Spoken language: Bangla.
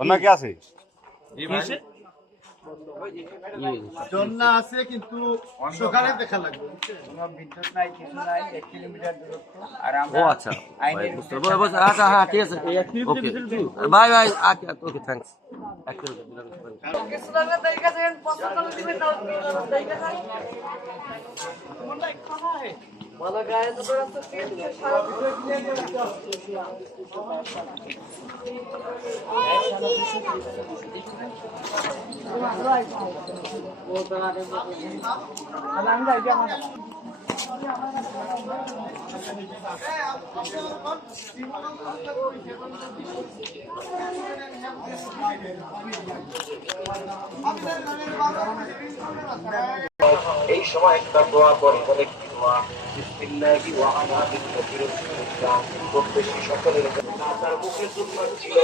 ওনা কি আছে? জন্না আছে কিন্তু সকালে দেখা লাগবে। বিদ্যুৎ নাই, কিছু নাই, 1 কিলোমিটার দূরত্ব। আর ও আমরা আচ্ছা আইনের আচ্ছা হ্যাঁ ঠিক আছে okay bye bye okay thanks এই সময় একটা দোয়া পড়ে বলে কি দোয়া বিসমিল্লাহি ওয়া আলা বিল্লাহি রাসূলিল্লাহ করতে সকলের তার মুখের জন্য ছিল